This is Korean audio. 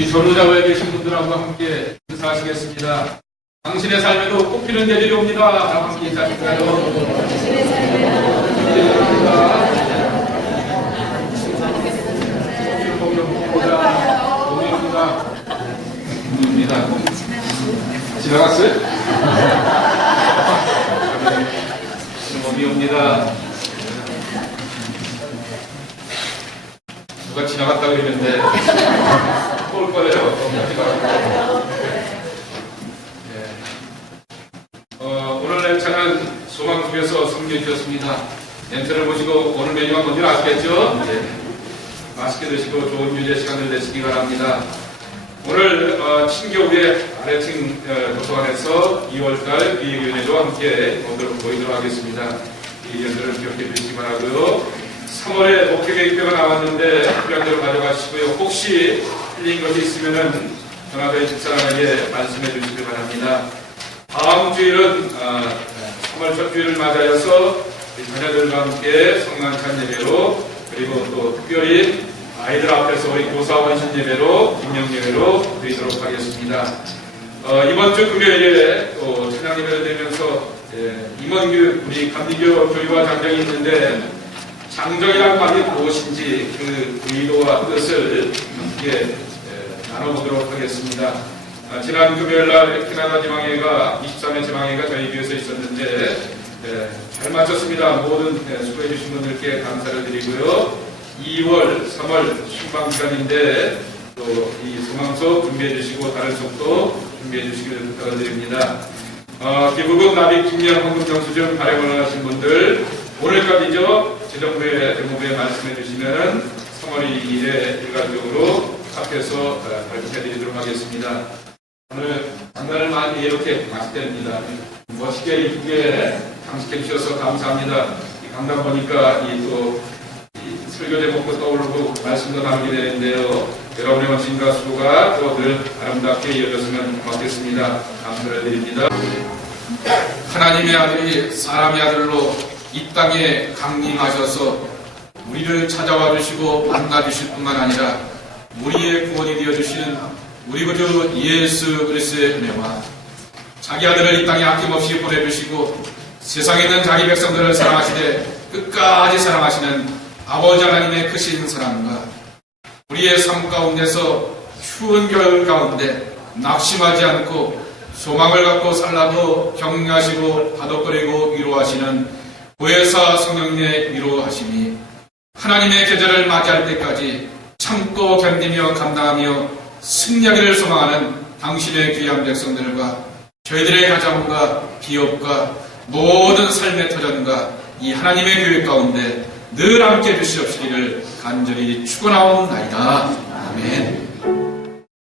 이 전우자고에 계신 분들하고 함께 인사하시겠습니다. 당신의 삶에도 꽃피는 계절이 옵니다. 함께 인사하실까요? 옵니다. 지나갔어요? 몸이 옵니다. 누가 지나갔다 그러는데 올 거예요. 예. 어, 오늘 랩차는 소망국에서 섬겨 주셨습니다. 멘트를 보시고 오늘 메뉴가 뭔지 아시겠죠? 예. 맛있게 드시고 좋은 유재 시간을 내시기 바랍니다. 오늘 어, 친교회 아래층 어, 도서관에서 2월달 기획위원회도 함께 오도록 보이도록 하겠습니다. 이 연들을 기억해 주시기 바라고요. 3월에 목표 계획표가 나왔는데 필요한 가져가시고요. 혹시 틀린 것이 있으면은 전화벨 집사람에게 말씀해 주시기 바랍니다. 다음 주일은 어, 3월 첫 주일을 우리 자녀들과 함께 성만찬 예배로 그리고 또 특별히 아이들 앞에서 우리 교사 원신 예배로 김영 예배로 드리도록 하겠습니다. 어, 이번 주 금요일에 또 찬양 예배를 드리면서 예, 임원규 우리 감리교 교육과 장정이 있는데 장정이란 말이 무엇인지 그 의도와 뜻을 함께 예, 나눠보도록 하겠습니다. 아, 지난 금요일 날 캐나다 지방회가 23회 지방회가 저희 교회에서 있었는데 예, 잘 마쳤습니다. 모든 예, 수고해 주신 분들께 감사를 드리고요. 2월, 3월 신방 기간인데 또 이 소망서 준비해 주시고 다른 속도 준비해 주시기를 부탁드립니다. 어, 기부금 납입 김년 헌금 정수증 발행을 하신 분들 오늘까지죠 재정부에 대모부에 말씀해 주시면 3월 2일에 일괄적으로 앞에서 어, 발표해 드리도록 하겠습니다. 오늘 장난을 많이 이렇게 마시됩니다. 멋있게 이쁘게 장식해 주셔서 감사합니다. 이 강단 보니까 이또 설교 제목도 떠오르고 말씀도 나누게 되는데요. 여러분의 헌신과 수고가 또 늘 아름답게 이어졌으면 고맙겠습니다. 감사를 드립니다. 하나님의 아들이 사람의 아들로 이 땅에 강림하셔서 우리를 찾아와 주시고 만나 주실 뿐만 아니라 우리의 구원이 되어 주시는 우리 구주 예수 그리스도의 은혜와 자기 아들을 이 땅에 아낌없이 보내주시고 세상에 있는 자기 백성들을 사랑하시되 끝까지 사랑하시는 아버지 하나님의 크신 사랑과 우리의 삶 가운데서 추운 겨울 가운데 낙심하지 않고 소망을 갖고 살라고 격려하시고 다독거리고 위로하시는 보혜사 성령님의 위로하심이 하나님의 계절을 맞이할 때까지 참고 견디며 감당하며 승리하기를 소망하는 당신의 귀한 백성들과 저희들의 가정과 기업과 모든 삶의 터전과 이 하나님의 교회 가운데 늘 함께 해주시옵시기를 간절히 축원하옵나이다. 아멘.